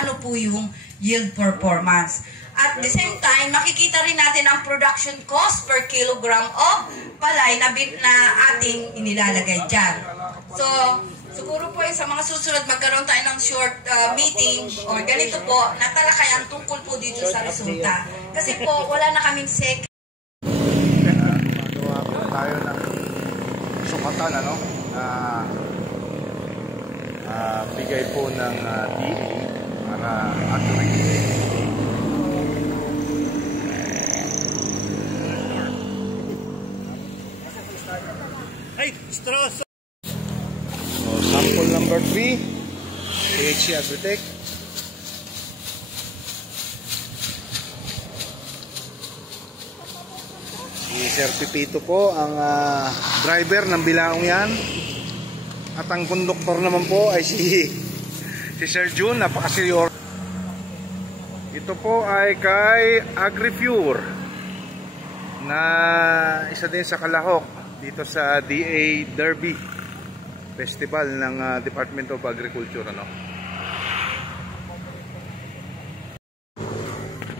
ano po yung yield performance. At the same time, makikita rin natin ang production cost per kilogram of palay na ating inilalagay dyan. So, siguro po sa mga susunod magkaroon tayo ng short meeting or ganito po na talakayan tungkol po dito sa resulta. Kasi po, wala na kaming second. Magawa po tayo ng sukatan, ano? Bigay po ng DA para accurate. Hey, straws! So, sample number 3, CHC Agritech. Si Sir Pipito po ang driver ng bilaong yan. At ang konduktor naman po ay si Sir June, napakaseryoso. Ito po ay kay AgriPure na isa din sa kalahok dito sa DA Derby Festival ng Department of Agriculture, ano.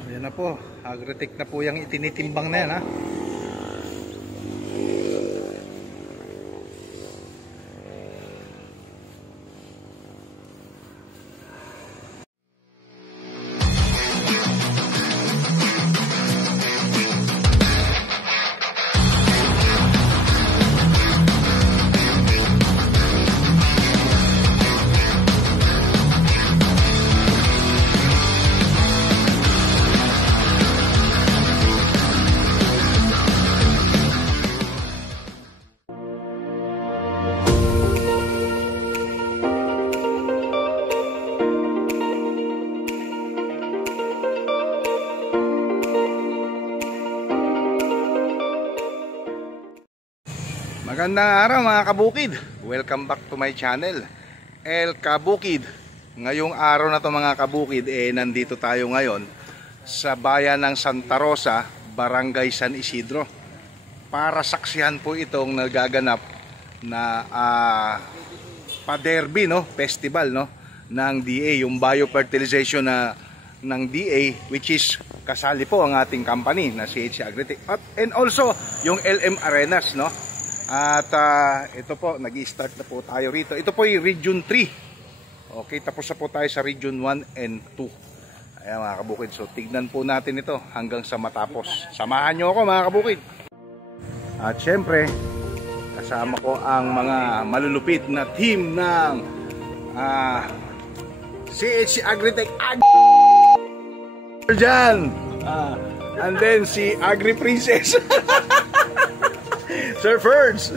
Ayan na po, Agritech na po yung itinitimbang na yan, ha. Magandang araw mga kabukid. Welcome back to my channel, El Kabukid. Ngayong araw na to mga kabukid, nandito tayo ngayon sa bayan ng Santa Rosa, Barangay San Isidro, para saksihan po itong nagaganap na pa-derby, no? Festival, no? Ng DA, yung biofertilization ng DA, which is kasali po ang ating company na CHC Agritech, and also yung LM Arenas, no? At ito po, nag-i-start na po tayo rito. Ito po yung Region 3. Okay, tapos na po tayo sa Region 1 and 2. Ayan mga kabukid. So tignan po natin ito hanggang sa matapos. Samahan nyo ako mga kabukid. At syempre, kasama ko ang mga malulupit na team ng CHC Agritech dyan. And then si Agri Princess. Sir Ferds.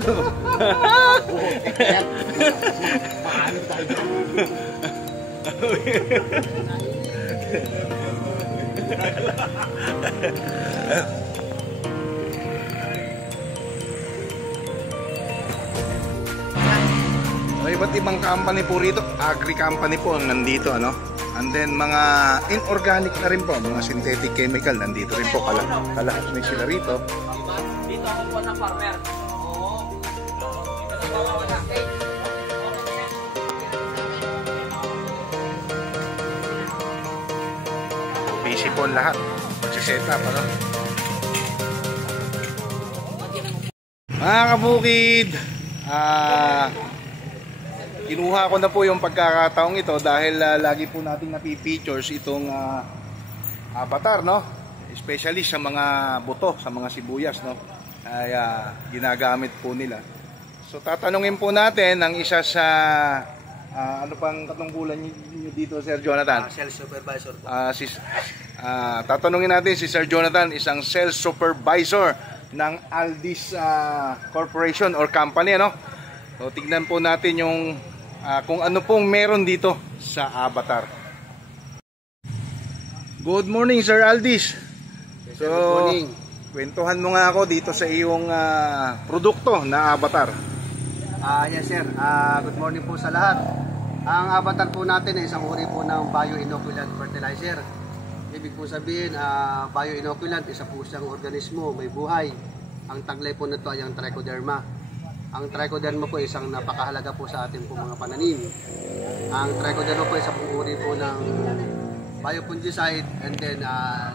Iba't ibang company po rito. Agri company po ang nandito, ano? And then mga inorganic na rin po, mga synthetic chemical nandito rin po. Kalahas na sila rito. Dito ako po ng farmer. Busy po lahat. Magsiset up, ano? Mga kabukid, kinuha ko na po yung pagkakataong ito dahil lagi po natin napipictures itong avatar, no? Especially sa mga buto, sa mga sibuyas, no? Ay ginagamit po nila. So tatanungin po natin ang isa sa ano pang katungkulan niyo dito, Sir Jonathan? Sales supervisor po. Tatanungin natin si Sir Jonathan, isang sales supervisor ng Aldis Corporation or company, ano? So tignan po natin yung kung ano pong meron dito sa avatar. Good morning, Sir Aldis. So, good morning. Kwentuhan mo nga ako dito sa iyong produkto na avatar. Yes sir, good morning po sa lahat. Ang avatar po natin ay isang uri po ng bioinoculant fertilizer. Ibig po sabihin, bioinoculant, isa po siyang organismo, may buhay. Ang taglay po nito ay ang trichoderma. Ang trichoderma po ay isang napakahalaga po sa ating po mga pananim. Ang trichoderma po ay isang uri po ng biofungicide, and then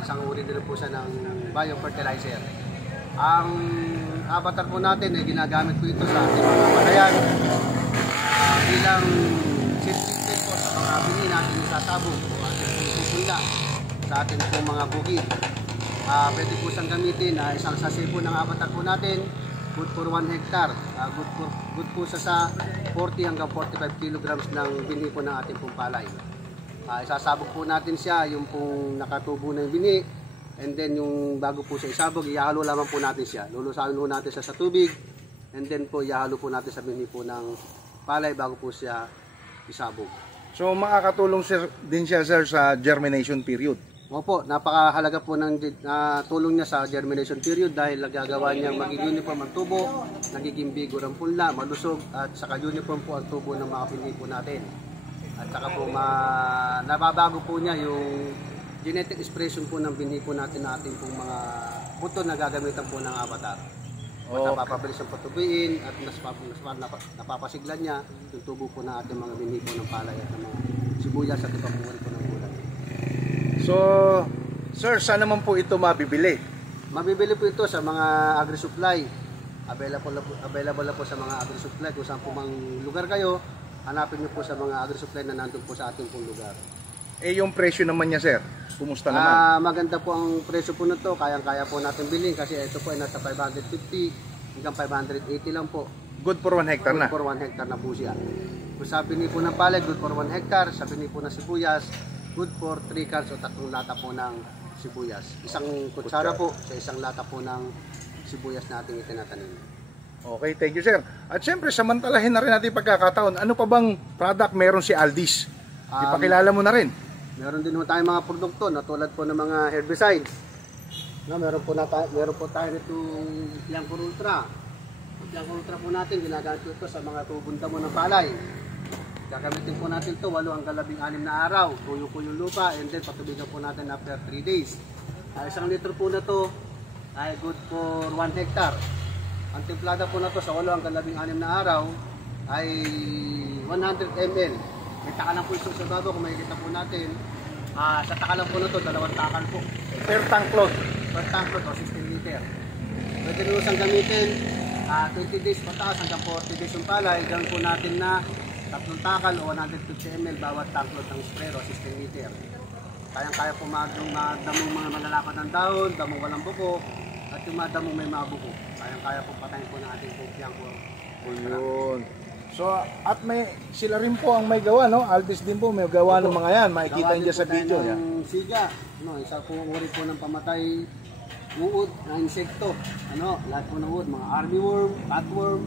isang uri din po siya ng biofertilizer. Ang avatar po natin ay ginagamit po ito sa ating mga palayan bilang certificate po sa mga bini natin sa tabong o ating pupunla sa ating po mga bukid. Pwede po siyang gamitin isang sachet po ng avatar po natin, good for 1 hectare. Good po sa 40 hanggang 45 kilograms ng bini po ng ating pong palay. Isasabog po natin siya, yung pong nakatubo na yung bini, and then yung bago po siya isabog, ihalo lamang po natin siya. Lulusahin po natin siya sa tubig, and then po ihalo po natin sa bini po ng palay bago po siya isabog. So makakatulong din siya sir sa germination period. Opo, napakahalaga po ng tulong niya sa germination period dahil nagagawa niyang maging uniform ang tubo, nagiging bigor ang punla, malusog, at saka uniform po ang tubo ng mga bini po natin. At saka po nababago po niya yung genetic expression po ng bini po natin na ating pong mga buto na gagamitan po ng avatar. Napapabilis ang patubuin at napapasiglan niya yung tubo po ng ating mga bini po ng palay at ng mga sibuyas at ibang uri po ng gulay. So, sir, saan naman po ito mabibili? Mabibili po ito sa mga agri-supply. Available na po sa mga agri-supply. Kung saan po mang lugar kayo, hanapin niyo po sa mga agri-supply na nandun po sa ating pong lugar. Yung presyo naman niya, sir? Kumusta naman? Maganda po ang presyo po nito. Kayang-kaya po natin bilhin kasi ito po ay nasa 550 hanggang 580 lang po. Good for 1 hectare na? Good for 1 hectare na po siya. Kung sa bini po ng palay, good for 1 hectare. Sa bini po ng sibuyas, good for 3 cans o 3 lata po ng sibuyas. Isang kutsara po sa isang lata po ng sibuyas na ating itinatanim. Okay, thank you sir. At syempre, samantalahin na rin natin pagkakataon. Ano pa bang product meron si Aldis? Ipakilala mo na rin. Meron din po tayong mga produkto na tulad po ng mga herbicides. Meron po tayo nitong Piangkor Ultra. Ang Piangkor Ultra po natin, ginagamit ito sa mga tubong damo ng palay. Gagamitin po natin ito 8 hanggang 16 na araw. Tuyo po yung lupa and then patubigan po natin after 3 days. Isang litro po na to ay good for 1 hectare. Ang templada po na to sa 8 hanggang 16 na araw ay 100 ml. May takalan po isang sa baba kung makikita po natin. Sa takalan po na to, 2 takal po. Per tank load? Per tank load o 16 liter. Pwede rin usang gamitin 20 days pataas hanggang 40 days yung palay. Gawin po natin na 3 takal o 150 ml bawat tank load ng sprayer o 16 liter. Kayang-kaya po madamong mga malalapad ng dahon, damong walang buko, at yung madamong may mga buko. Kayang-kaya po patayin po ng ating Piangkor. Yun. So, at sila rin po ang may gawa, no? Aldis din po may gawa ng mga yan. Makikita niyo sa video. Siga, isa po uri po ng pamatay uod na insekto. Lahat po ng uod, mga armyworm, cutworm,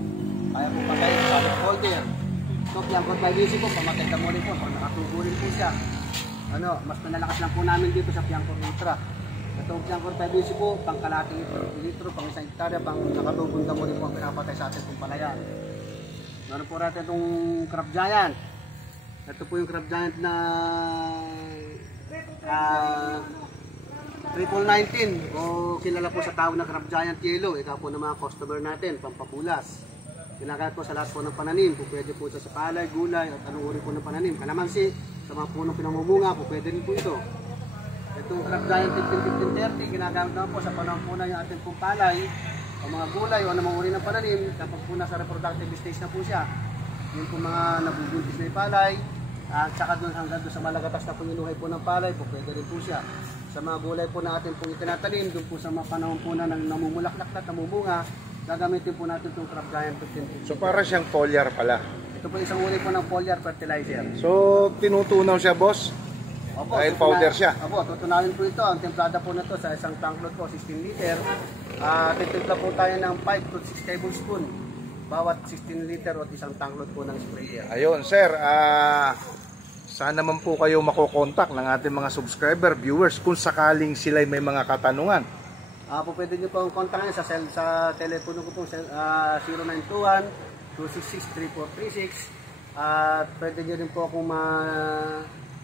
kaya po patay sa holder. So, Piangkor 5 po, pamatay ka mo rin po, pag nakatubo rin po siya. Mas malalakas lang po namin dito sa Piangkor Ultra. Ito Piangkor 5 po, pang kalating litro, pang 1 hektarya, pang nakatubong mo rin po ang pinapatay sa ating pong palayan. Meron po natin itong Crab Giant. Ito po yung Crab Giant na 1919 o kilala po sa tawag na Crab Giant Yellow. Ito po ng mga customer natin, pampapulas. Ginagamit po sa lahat po ng pananim. Po pwede po sa palay, gulay at anong uri po ng pananim. Kalamansi, sa mga punong pinamumunga po pwede rin po ito. Itong Crab Giant 15-15-30 ginagamit naman po sa panampunan yung ating pong palay o mga gulay o anong uri ng pananim kapag po nasa reproductive stage na po siya. Yung po mga nabubuntis na yung palay at saka doon hanggang doon sa malagatas na pununuhay po ng palay po pwede rin po siya. Sa mga gulay po na ating pong itinatanim doon po sa mga panahon po na namumulaklak at namumunga, gagamitin po natin itong Crab Giant 15. So para siyang foliar pala. Ito po isang uri po ng foliar fertilizer. So tinutunaw siya boss? Opo, dahil powder siya? Opo, tutunawin po ito. Ang templada po na ito sa isang tank load po, 16 liter. Titimpla po tayo ng 5 to 6 tablespoon bawat 16 liter o isang tank load po ng sprayer. Ayun sir, saan naman po kayo makokontak ng ating mga subscriber, viewers kung sakaling sila may mga katanungan? Po pwede nyo po kontakin sa telepono ko po 0921-266-3436 at pwede nyo rin po akong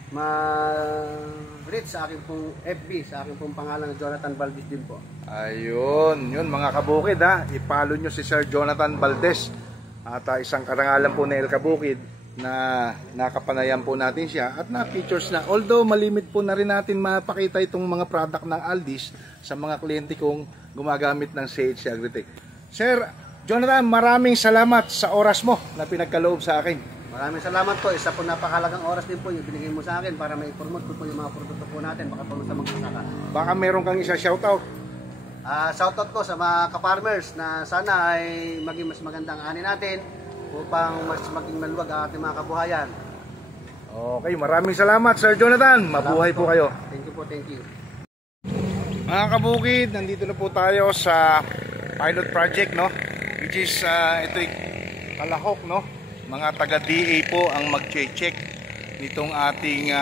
ma-reach sa aking pong FB, sa aking pong pangalan na Jonathan Valdez din po. Ayun, yun mga kabukid ha, ipalo nyo si Sir Jonathan Valdez at isang karangalan po na El Kabukid na nakapanayan po natin siya at na-features na. Although malimit po na rin natin mapakita itong mga product ng Aldis sa mga kliyente kong gumagamit ng CHC Agritech. Sir Jonathan, maraming salamat sa oras mo na pinagkaloob sa akin. Maraming salamat po. Isa po napakahalagang oras din po yung binigay mo sa akin para ma-promote ko po yung mga produkto po natin baka po sa magsasaka. Baka meron kang isa shoutout. Shoutout po sa mga ka-farmers na sana ay maging mas magandang ani natin upang mas maging maluwag ang ating mga kabuhayan. Okay, maraming salamat Sir Jonathan. Mabuhay po kayo. Thank you po, thank you. Mga kabukid, nandito na po tayo sa pilot project, no? Which is ito Kalahok, no? Mga taga-DA po ang mag-check nitong ating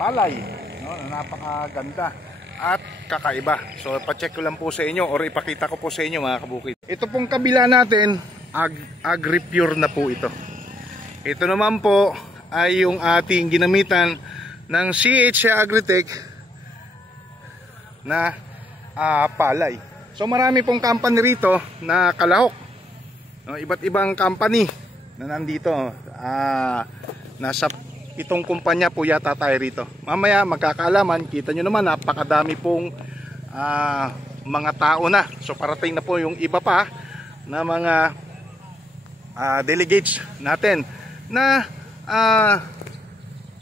palay, no? Napakaganda at kakaiba. So pa-check ko lang po sa inyo or ipakita ko po sa inyo mga kabukid. Ito pong kabila natin, AgriPure na po ito. Ito naman po ay yung ating ginamitan ng CHC Agritech na palay. So marami pong company rito na kalahok, no, iba't ibang company na nandito. Nasa 7 kumpanya po yata tayo rito. Mamaya magkakaalaman, kita nyo naman napakadami pong mga tao na. So parating na po yung iba pa na mga delegates natin na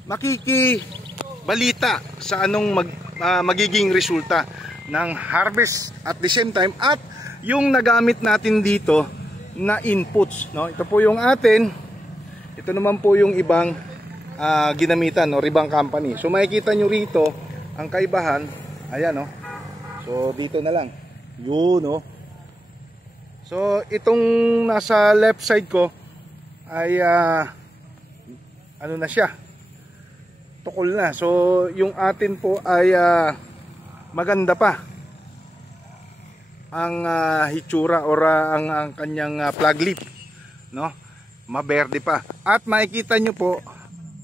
makikibalita sa anong magiging resulta ng harvest at the same time at yung nagamit natin dito na inputs, no? Ito po yung atin, ito naman po yung ibang ginamitan or ibang company. So makikita nyo rito ang kaibahan, ayan, no? So dito na lang yun, no? So itong nasa left side ko ay ano na siya, tukol na. So yung atin po ay maganda pa ang hitsura or ang kanyang flag leaf, no? Maberde pa. At makikita nyo po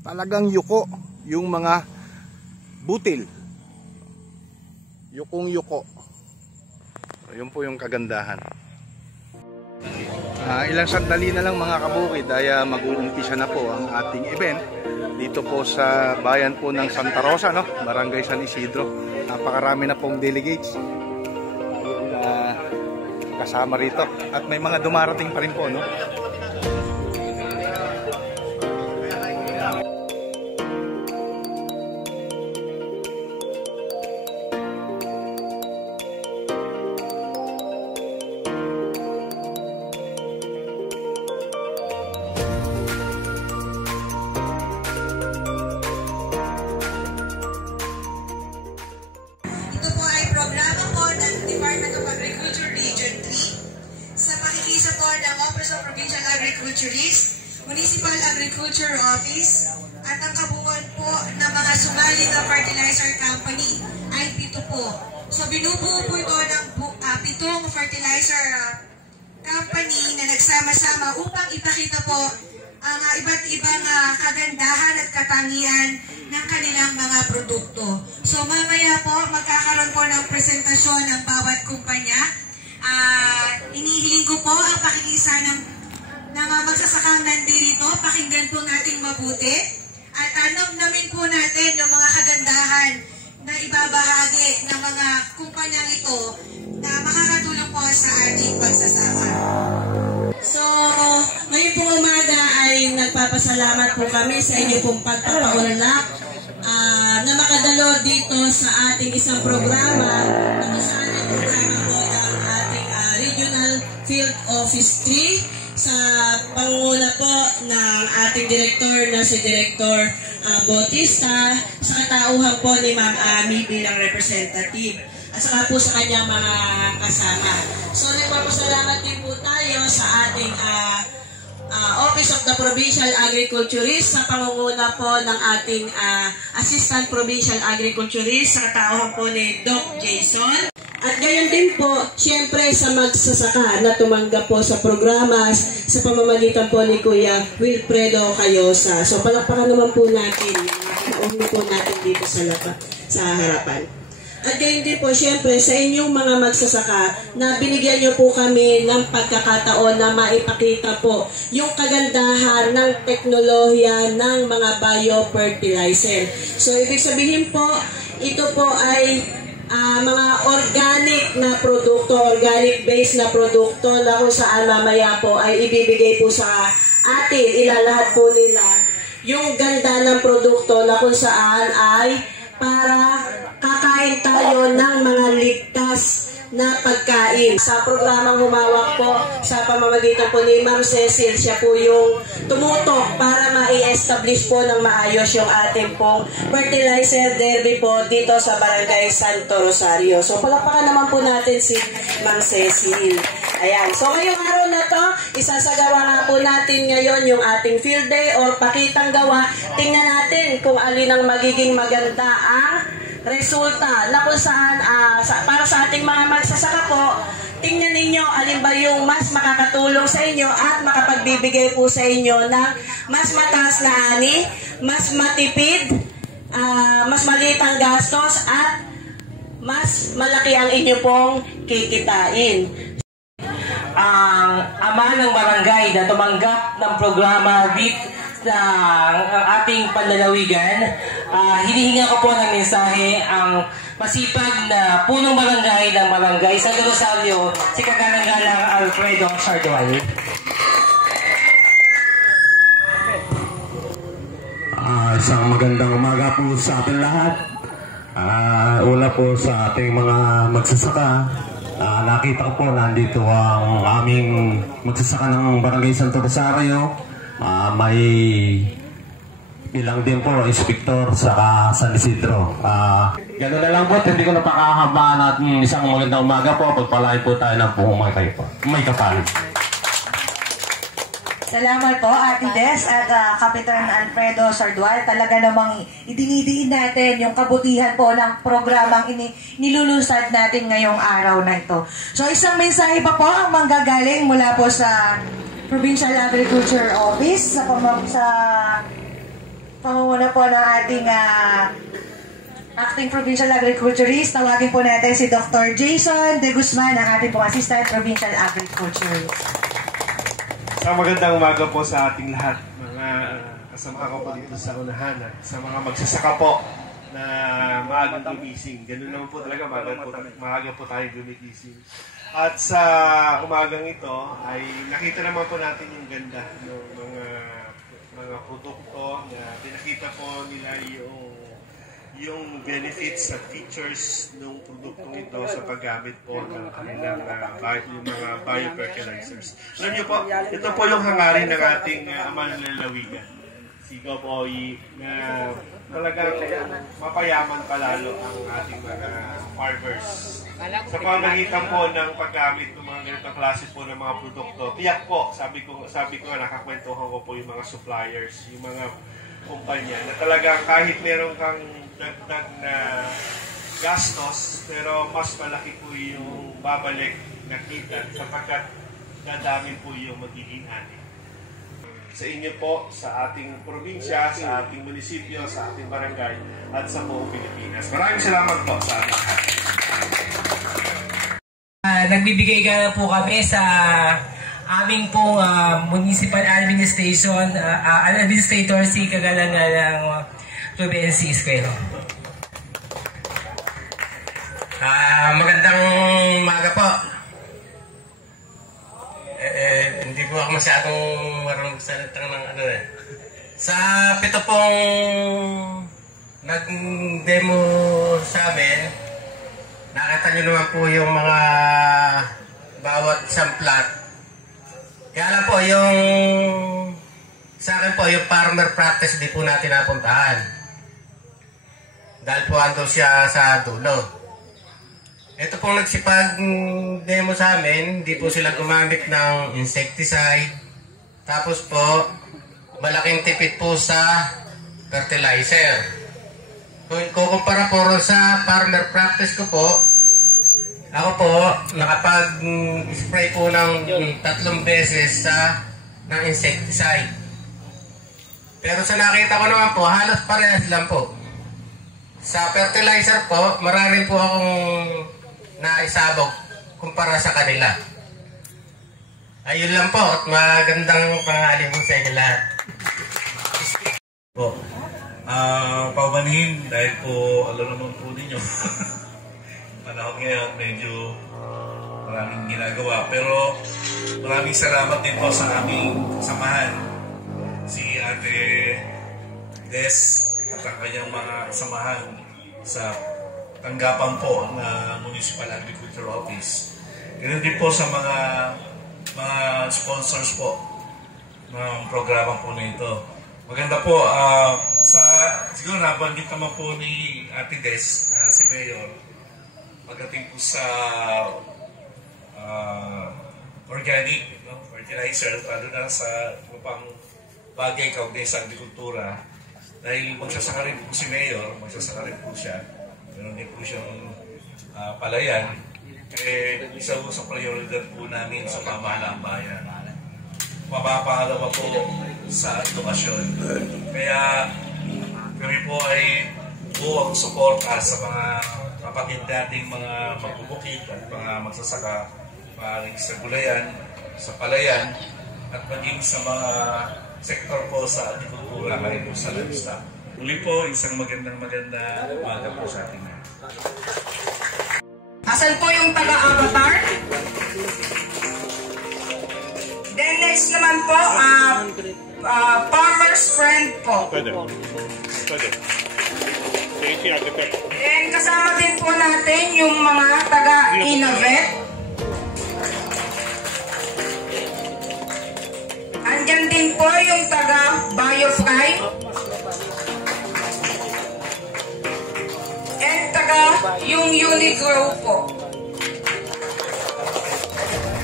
talagang yuko yung mga butil, yukong yuko. So, yun po yung kagandahan. Ilang sandali na lang mga kabukid ay mag-uumpisa na po ang ating event dito po sa bayan po ng Santa Rosa, no? Barangay San Isidro. Napakarami na pong delegates kasama rito at may mga dumarating pa rin po, no? Municipal Agriculture Office at ang kabuuan po ng mga sumali na fertilizer company ay 7 po. So binubuo po ito ng 7 fertilizer company na nagsama-sama upang ipakita po ang iba't ibang kagandahan at katangian ng kanilang mga produkto. So mamaya po magkakaroon po ng presentasyon ng bawat kumpanya. Inihiling ko po ang pakikisa ng magsasakang nandito, pakinggan po natin mabuti at namin po natin yung mga kagandahan na ibabahagi ng mga kumpanyang ito na makakatulong po sa ating pagsasaka. So, ngayon pong umaga ay nagpapasalamat po kami sa inyo pong pagpapaunlak na makadalo dito sa ating isang programa na kung saan ay programa po ng ating Regional Field Office 3 sa pangunguna po ng ating direktor na si Director Bautista sa katauhan po ni Ma'am Ami bilang representative at saka po sa kanyang mga kasama. So nagpapasalamat din po tayo sa ating Office of the Provincial Agriculturist sa pangunguna po ng ating Assistant Provincial Agriculturist sa katauhan po ni Doc Jason. At gayon din po, siyempre sa magsasaka na tumanggap po sa programas sa pamamagitan po ni Kuya Wilfredo Cayosa. So palakpakan naman po natin, yung po natin dito sa harapan. At gayon din po, syempre, sa inyong mga magsasaka na binigyan nyo po kami ng pagkakataon na maipakita po yung kagandahan ng teknolohiya ng mga biofertilizer. So, ibig sabihin po, ito po ay mga organic na produkto, organic-based na produkto na kung saan mamaya po ay ibibigay po sa atin, ilalahat po nila yung ganda ng produkto na kung saan ay para kakain tayo ng mga ligtas na pagkain. Sa programang humawak po sa pamamagitan po ni Ma'am Cecil, siya po yung tumutok para ma-establish po ng maayos yung ating pong fertilizer derby po dito sa Barangay Santo Rosario. So palakpakan naman po natin si Ma'am Cecil. Ayan. So ngayong araw na to, isasagawa nga po natin ngayon yung ating field day or pakitang gawa. Tingnan natin kung alin ang magiging maganda ang resulta na kung saan para sa ating mga magsasaka po, tingnan ninyo alin ba yung mas makakatulong sa inyo at makapagbibigay po sa inyo ng mas mataas na ani, mas matipid, mas maliit ang gastos at mas malaki ang inyo pong kikitain. Ang ama ng barangay na tumanggap ng programa dito ng ating panlalawigan, hinihinga ko po ng mensahe ang masipag na punong barangay ng Barangay Santo Rosario, si Kagalang-galang Alfredo Sardual. Isang magandang umaga po sa ating lahat. Una po sa ating mga magsasaka. Nakita ko po nandito ang aming magsasaka ng Barangay Santo Rosario. May ilang din po, inspektor sa San Isidro. Gano'n na lang po, hindi ko napakahabaan at isang magandang umaga po. Pagpalain po tayo ng buong may kapal. Salamat po, Ate Des at Kapitan Alfredo Sardual. Talaga namang idinidiin natin yung kabutihan po ng programang nilulusad natin ngayong araw na ito. So isang mensahe pa po ang manggagaling mula po sa Provincial Agriculture Office sa pamumuno po ng ating Acting Provincial Agriculturist. Tawagin po natin si Dr. Jason De Guzman, ang ating pong Assistant Provincial Agriculture. Sa magandang umaga po sa ating lahat, mga kasama ko po dito sa unahan, sa mga magsasaka po na maagang gumising. Ganun naman po talaga, maaga po tayo gumising. At sa umagang ito ay nakita naman po natin yung ganda ng mga produkto na pinakita po nila yung benefits at features ng produktong ito sa paggamit po ng kanilang yung mga biofertilizers. Alam niyo po, ito po yung hangarin ng ating ama ng lalawigan, si Gov. Oy, na talagang mapayaman palalo ang ating mga farmers. Sa pamagitan po ng paggamit ng mga ganitong klase po ng mga produkto, tiyak po, sabi ko nakakwentuhan ko po yung mga suppliers, yung mga kumpanya, na talagang kahit meron kang dagdag na gastos, pero mas malaki po yung babalik na kita sapagkat dadami po yung magiging ani. Sa inyo po, sa ating probinsya, sa ating munisipyo, sa ating barangay, at sa buong Pilipinas. Maraming salamat po sa lahat. Nagbibigay ka po kami sa aming pong municipal administration, administrator si Kagalang-galang Rubensi Esquero. Magandang umaga po. Hindi po ako masyadong marunong salitang ng Sa pito pong nag-demo sa amin, nakita nyo naman po yung mga bawat isang plot. Kaya lang po, yung sa akin po, yung farmer practice di po natin napuntahan. Dahil po ando siya sa dulo. Ito pong nagsipag-demo sa amin, hindi po sila gumamit ng insecticide. Tapos po, malaking tipid po sa fertilizer. Kung kukumpara po sa farmer practice ko po, ako po, nakapag-spray po ng 3 beses ng insecticide. Pero sa nakita ko naman po, halos parehas lang po. Sa fertilizer po, marami po akong naisabog kumpara sa kanila. Ayun lang po at magandang pangalim po sa inyo lahat. Po, paumanhin dahil po alam naman po ninyo. Panahon ngayon medyo maraming ginagawa pero maraming salamat din po sa aming kasamahan si Ate Des at ang kanyang mga kasamahan sa tanggapan po na Municipal Agriculture Office. Ganun din po sa mga sponsors po ng programa po na ito. Maganda po, siguro nabanggit naman po ni Ate Des, si Mayor, pagdating po sa organic fertilizer, lalo na sa upang bagay kaugnay sa agrikultura. Dahil magsasaka rin po si Mayor, magsasaka rin po siya, meron din po siyang palayan, isa po sa prioridad po namin sa pamahalaang bayan. Mapapahalawa po sa edukasyon. Kaya kami po ay buwang suporta sa mga kapatid nating mga magbubukid at mga magsasaka maaaring sa gulayan, sa palayan, at maging sa mga sektor po sa agrikultura kahit po sa livestock. Uli po, isang magandang umaga po sa ating mga. Asan po yung taga-avatar? Then next naman po, farmer's friend po. Pwede. Then kasama din po natin yung mga taga-Inavet. Andyan din po yung taga-Biofry. And yung Unigrow po.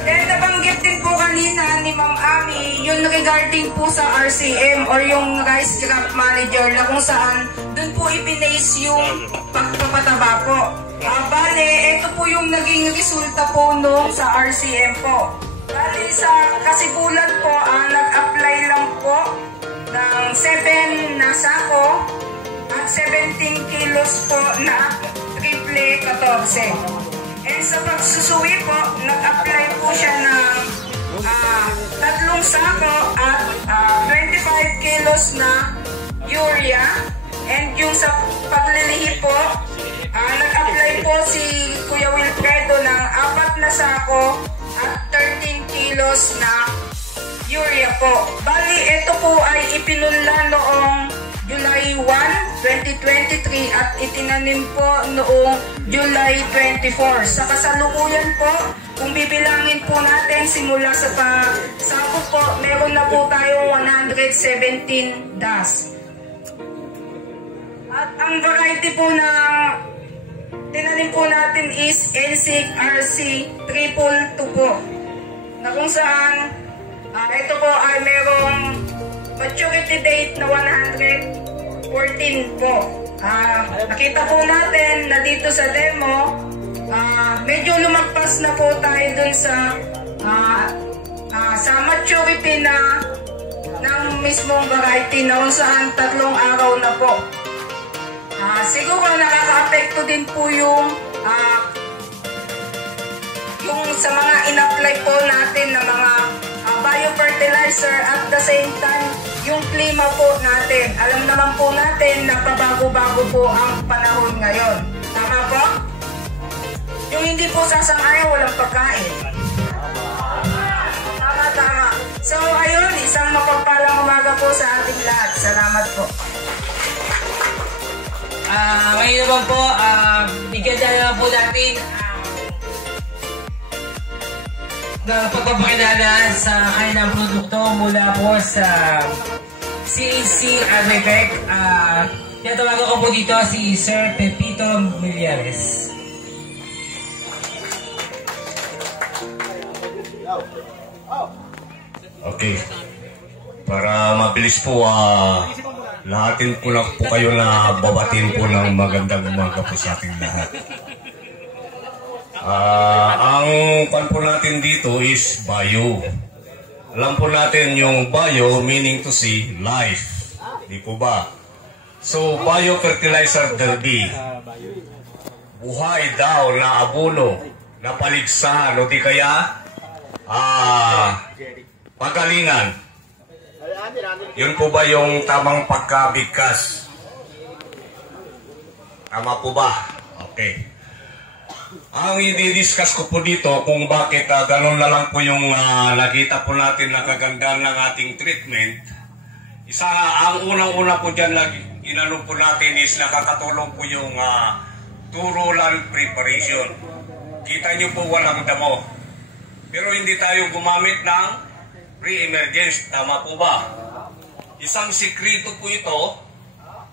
Then nabanggit din po kanina ni Ma'am Ami yung regarding po sa RCM or yung Rice Crop Manager na kung saan dun po ipinase yung pagpapataba po. Bale, ito po yung naging resulta po nung sa RCM po. Bale, sa Kasibulan po, nag-apply lang po ng 7 na sako at 17 kilos po na triple 14. And sa pagsusuwi po, nag-apply po siya ng 3 sako at 25 kilos na urea. And yung sa paglilihi po, nag-apply po si Kuya Wilfredo ng 4 na sako at 13 kilos na urea po. Bali, ito po ay ipinunla noong July 1, 2023 at itinanim po noong July 24. Sa kasalukuyan po, kung bibilangin po natin simula sa pagsabog po, meron na po tayong 117 das. At ang variety po na tinanim po natin is NSIG RC 322 po. Na kung saan, ito po ay merong maturity date na 114 po. Nakita po natin na dito sa demo, medyo lumagpas na po tayo dun sa maturity na ng mismong variety na kung saan 3 araw na po. Siguro nakaka-apekto din po yung sa mga in-apply po natin na mga biofertilizer at the same time yung klima po natin. Alam naman po natin na pabago-bago po ang panahon ngayon. Tama po? Yung hindi po sasang-ayaw, walang pagkain. Tama. So ayun, isang mapagpalang umaga po sa ating lahat. Salamat po. Ngayon naman po, bigyan na naman po natin ng pagpapakilala sa kanilang produkto mula po sa CAC Agripec. Tinatawagan ko po dito si Sir Pepito Millares. Okay. Para mabilis po, lahatin ko lang po kayo na babatin po ng magandang umaga po sa ating lahat. Ang pan po natin dito is bio. Alam po natin yung bio meaning to say life. Di po ba? So, biofertilizer derby. Buhay daw na abono, na paligsahan, o di kaya, pagalingan. Yun po ba yung tamang pagkabigkas? Tama po ba? Okay. Ang i-discuss ko po dito kung bakit ganun na lang po yung nakita po natin na kagandahan ng ating treatment. Ang unang-una po dyan inano po natin is nakakatulong po yung thorough land preparation. Kita nyo po walang damo. Pero hindi tayo gumamit ng pre-emergence. Tama po ba? Isang sikreto po ito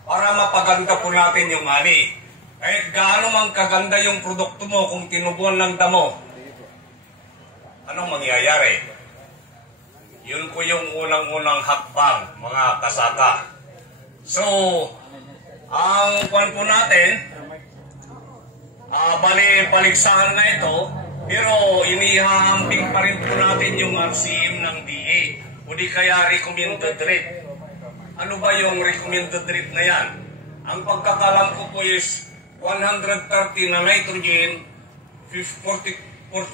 para mapaganda po natin yung ani. Kahit gaano mang kaganda yung produkto mo kung tinubuan ng damo, anong mangyayari? Yun po yung unang-unang hakbang, mga kasaka. So, ang kwan po natin, paligsahan na ito, pero inihahambing pa rin po natin yung RCM ng DA, o di kaya recommended rate. Ano ba yung recommended rate na yan? Ang pagkakalam ko po is 130 na nitrogen, 40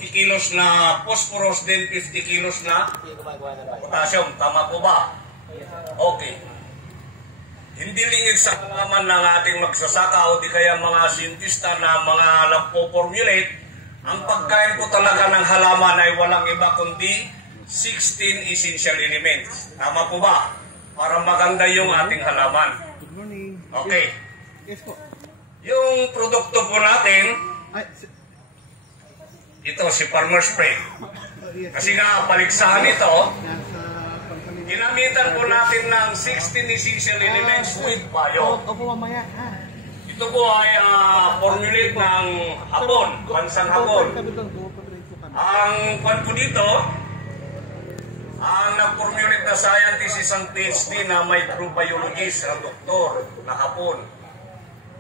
kilos na phosphorus, then 50 kilos na potassium. Tama po ba? Okay. Hindi lingid sa kalaman ng ating magsasaka o di kaya mga siyentista na mga nagpo-formulate, ang pagkain po talaga ng halaman ay walang iba kundi 16 essential elements. Tama po ba? Para maganda yung ating halaman. Okay. Yung produkto po natin, ito si Farmer Spray. Kasi nga paligsahan ito, ginamitan po natin ng 16 essential elements with bio. Ito po ay formulate ng Hapon, bansang Hapon. Ang kwan po dito, ang nag-formulate na scientist isang PhD na microbiologist, na doktor na Hapon.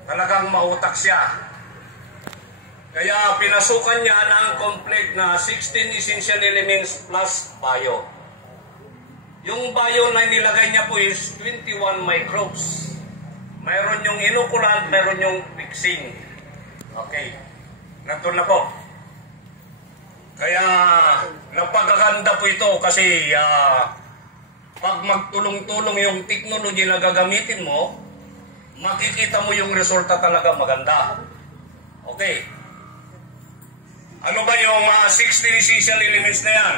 Talagang mautak siya. Kaya pinasukan niya ng complete na 16 essential elements plus bio. Yung bio na nilagay niya po is 21 microbes. Mayroon yung inoculant, mayroon yung fixing. Okay. Nandun na po. Kaya napagaganda po ito kasi pag magtulong-tulong yung technology na gagamitin mo, makikita mo yung resulta talaga maganda. Okay. Ano ba yung 16 essential elements na yan?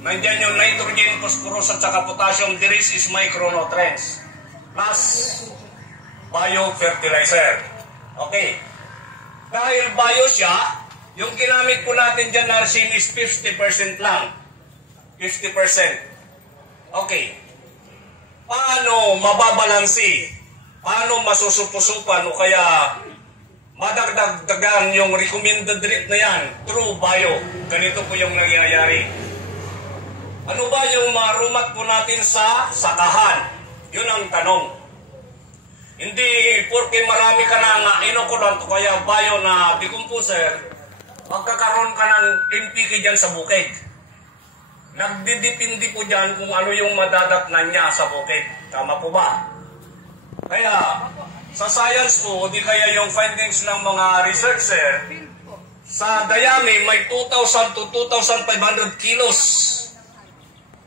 Nandiyan yung nitrogen, phosphorus at saka potassium. The rest is micronutrients. Plus biofertilizer. Okay. Dahil bio siya, yung ginamit po natin dyan na RCM is 50% lang. 50%. Okay. Paano mababalansi? Paano masusupo-supan o kaya madagdagan yung recommended rate na yan through bio? Ganito po yung nangyayari. Ano ba yung marumat po natin sa sakahan? Yun ang tanong. Hindi porque marami ka ng inoculant o kaya bio na decomposer, magkakaroon ka ng NPK dyan sa bukid. Nagdidipindi po dyan kung ano yung madadatnan niya sa bukid. Tama po ba? Kaya sa science po, di kaya yung findings ng mga researcher, sa dayami may 2,000 to 2,500 kilos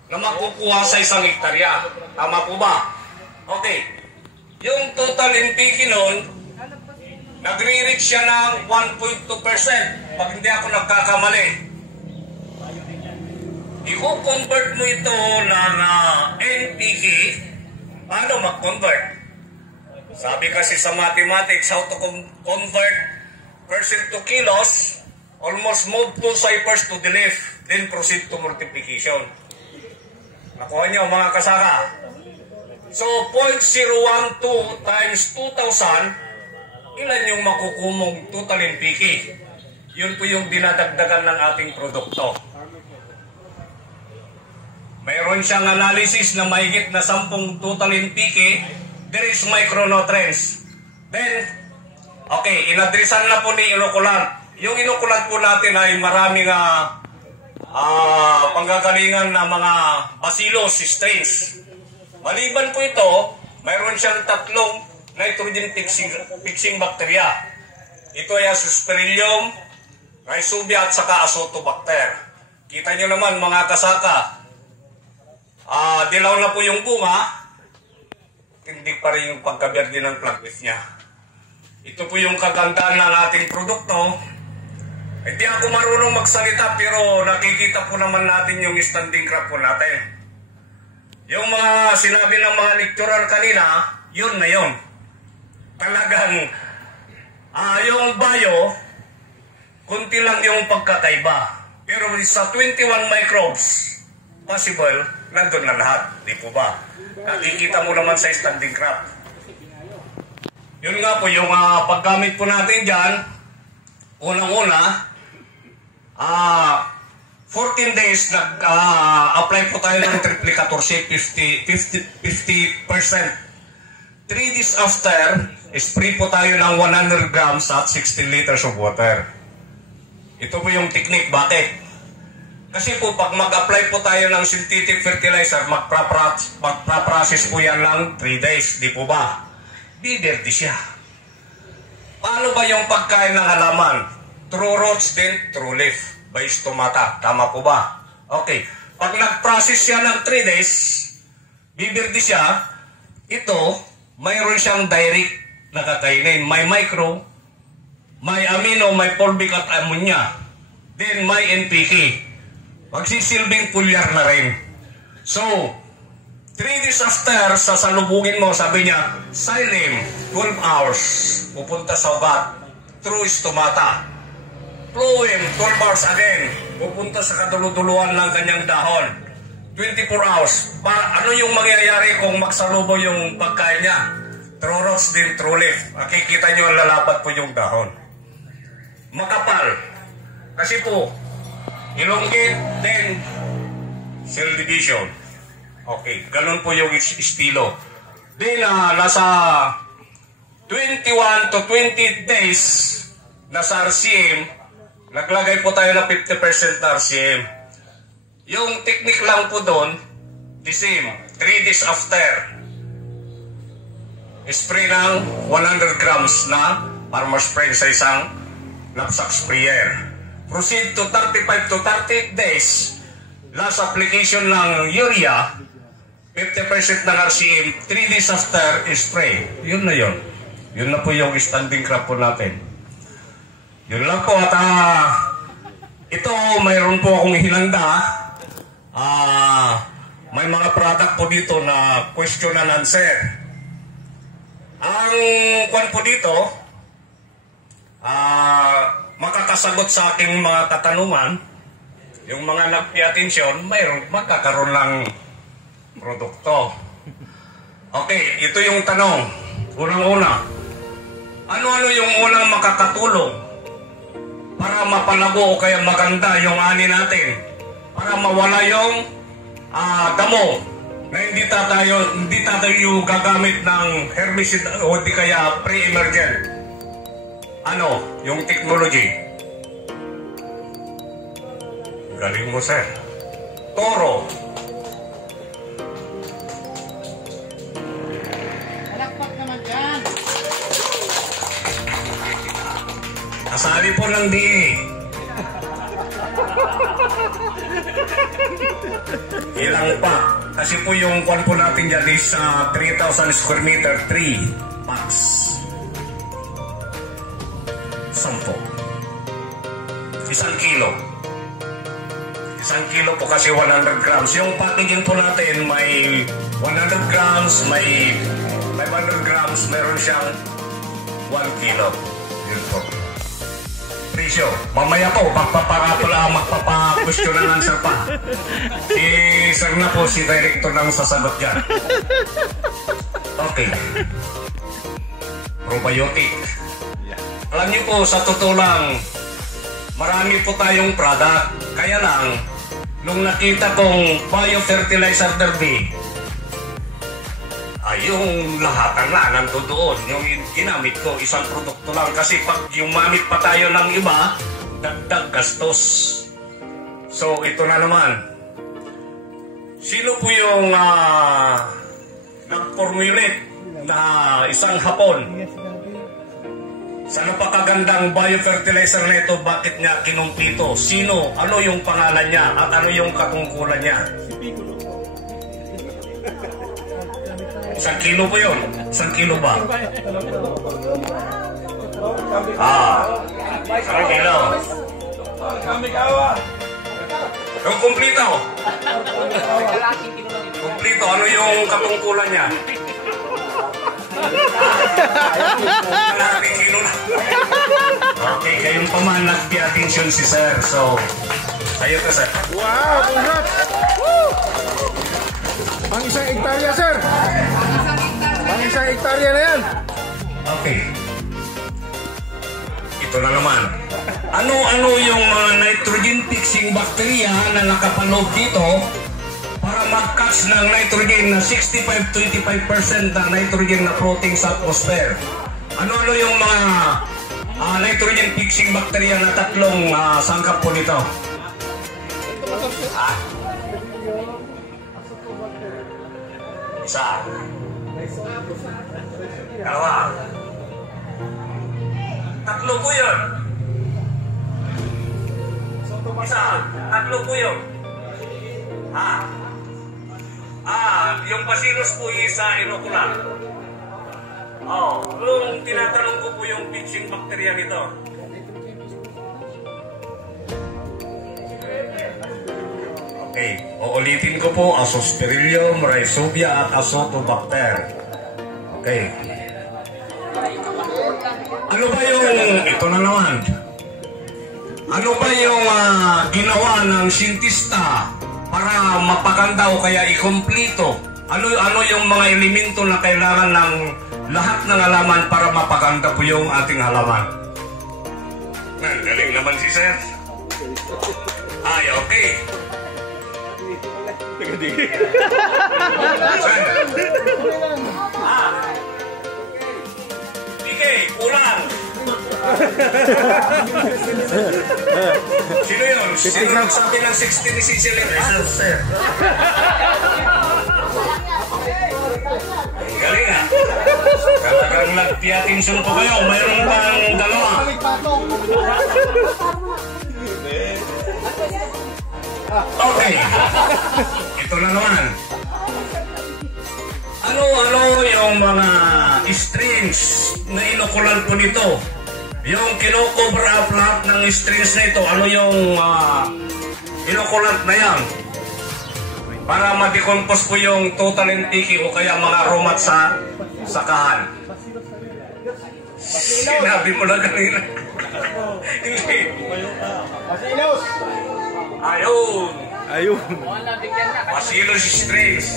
na makukuha sa isang hektarya. Tama po ba? Okay. Yung total NPK nun, nagre-reach siya ng 1.2%. Pag hindi ako nagkakamali. I-convert mo ito ng NPK, paano mag-convert? Sabi kasi sa mathematics, how to convert percent to kilos, almost move 2 ciphers to the left, then proceed to multiplication. Nakuha niyo mga kasaka? So, 0.012 times 2,000, ilan yung makukumong total NPK? Yun po yung dinadagdagan ng ating produkto. Mayroon siyang analysis na mahigit na 10 total NPK, there is micronutrients. Then, okay, inadresan na po ni inoculant. Yung inoculant po natin ay maraming panggagalingan na mga bacillus strains. Maliban po ito, mayroon siyang 3 nitrogen fixing bacteria. Ito ay Aspergillum, Rhizobia at saka Azotobacter. Kita nyo naman mga kasaka, dilaw na po yung bunga, hindi pa rin yung pagkaberde ng plantwit niya. Ito po yung kagandahan ng ating produkto. Hindi ako marunong magsalita pero nakikita po naman natin yung standing crop po natin. Yung mga sinabi ng mga lecturer kanina, yun na yun. Talagang yung bio, kunti lang yung pagkakaiba. Pero sa 21 microbes, possible, nandun na lahat. Di po ba? Nakikita mo naman sa standing crop. Yun nga po, yung paggamit po natin dyan, unang-una, 14 days nag-apply po tayo ng triplicator C 50%. 3 days after, spray po tayo ng 100 grams at 16 liters of water. Ito po yung technique. Bakit? Kasi po pag mag-apply po tayo ng synthetic fertilizer, magpa-process po yan ng 3 days. Di po ba? Biberde siya. Paano ba yung pagkain ng halaman? True roots din, true leaf. By stomata. Tama po ba? Okay. Pag nag-process siya ng 3 days, biberde siya, ito, mayroon siyang direct na kakainin. May micro, may amino, may fulvic at ammonia. Then may NPK. Magsisilbing pulyar na rin. So, 3 days after, sasalubungin mo, sabi niya, xylem, 12 hours, pupunta sa ugat, through stomata. Phloem, 12 hours again, pupunta sa kaduluduluan ng kanyang dahon. 24 hours. Ano yung mangyayari kung magsalubo yung pagkain niya? True roots din, true leaf. Makikita nyo, lalapat po yung dahon. Makapal. Kasi po, elongate, then cell division. Okay, ganun po yung estilo. Then, nasa 21 to 20 days, nasa RCM, naglagay po tayo ng 50% na RCM. Yung technique lang po doon, the same. 3 days after, spray ng 100 grams na farmer spray sa isang knapsack sprayer. Proceed to 35 to 30 days, last application ng urea, 50% ng RCM, 3 days after, spray. Yun na yun. Yun na po yung standing crop po natin. Yun lang po. At ito, mayroon po akong hinanda. May mga product po dito na question and answer. Ang kwan po dito, makakasagot sa aking mga katanungan. Yung mga nag-pay-attention, mayroon magkakaroon ng produkto. Okay, ito yung tanong. Unang-una, ano-ano yung unang makakatulong para mapalago o kaya maganda yung ani natin, para mawala yung damo na hindi tayo gagamit ng herbicide o di kaya pre-emergent. Ano yung technology? Galing mo, sir. Toro. Malakpak naman dyan. Kasali po ng DA. Ilang pa. Kasi po yung kwan po natin dyan is 3,000 square meter, 3 packs. 10. 1 kilo. 1 kilo po kasi 100 grams. Yung packaging po natin may 100 grams, may 500 grams, meron siyang 1 kilo. Yun po. Presyo. Mamaya po, magpapa-question and answer pa. Si sir na po, si director ng sasagot dyan. Okay. Probiotic. Alam niyo po, sa totoo lang, marami po tayong product. Kaya lang, nung nakita kong biofertilizer derby, yung lahat na nandun doon. Yung ginamit ko, isang produkto lang. Kasi pag yumamit pa tayo ng iba, dagdag gastos. So, ito na naman. Sino po yung nag-formulate na isang hapon. Sa napakagandang biofertilizer na ito, bakit niya kinumpleto? Sino? Ano yung pangalan niya? At ano yung katungkulan niya? 1 kilo po yun? 1 kilo ba? 1 kilo. Yung kumplito. Kumplito, ano yung katungkulan niya? Okay, kayong pa man nag-pay-attention si sir. So, kayo ka sir. Wow, congrats! Woo! Pang isang hektarya, sir. Pang isang hektarya na yan. Okay. Ito na naman. Ano yung nitrogen fixing bacteria na nakapaloob dito para mag-catch ng nitrogen na 65-25% na nitrogen na floating sa atmosphere? Ano yung mga nitrogen fixing bacteria na tatlong sangkap po nito? Isa. Dalawa. Tatlo po yun. Isa. Tatlo po yun. Yung bacillus po isa inocular. Yung tinatanong ko po yung fixing bacteria nito. Okay, uulitin ko po, Azospirillum, Rhizobia at Azotobacter. Okay. Ano ba yung, ito na naman, ano ba yung ginawa ng sintista para mapaganda o kaya ikumpleto? Ano yung mga elemento na kailangan ng lahat ng halaman para mapaganda po yung ating halaman? Galing naman si sir. Ay, okay. Okay, kulang. Sino yun? Sino nagsabi ng 60 ni Cecil? Sir. Galing ah. Talagang nag-pay-attention po kayo. Mayroon pang dalawa. Okay. Ito na naman. Ano yung mga strings na inokulan po nito? Yung kino-cover up lahat ng strings na ito, ano yung inokulant na yan? Para ma-decompose po yung total intake o kaya mga aromat sa sakahan. Sinabi mo na kanina. Hindi. Ayun. Bacillus strings.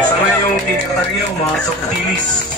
Isa na yung tigatario, mga subtilis.